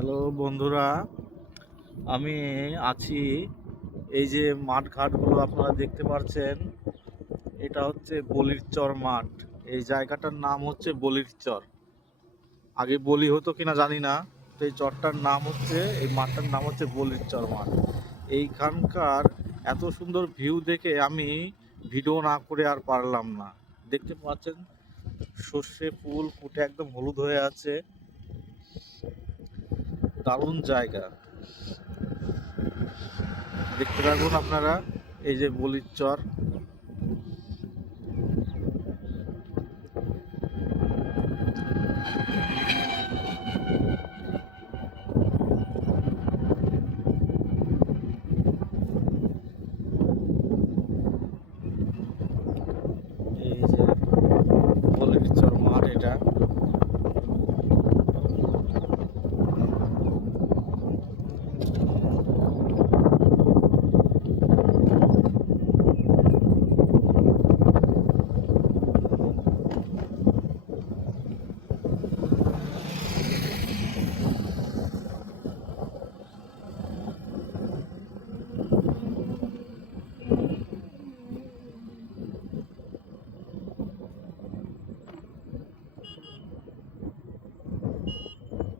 Hello বন্ধুরা, আমি আছি এই যে মাঠ ঘাটগুলো আপনারা দেখতে পাচ্ছেন। এটা হচ্ছে বলির চর মাঠ। এই জায়গাটার নাম হচ্ছে বলির চর। আগে বলি হতো কিনা জানি না। তো এই চরটার নাম হচ্ছে, এই মাঠটার নাম হচ্ছে বলির চর মাঠ। এইখানকার এত সুন্দর ভিউ দেখে আমি ভিডিও না করে আর পারলাম না। দেখতে পাচ্ছেন সর্ষে ফুল ফুটে একদম হলুদ হয়ে আছে। দারুণ জায়গা, দেখতে থাকুন আপনারা। এই যে বলির চর।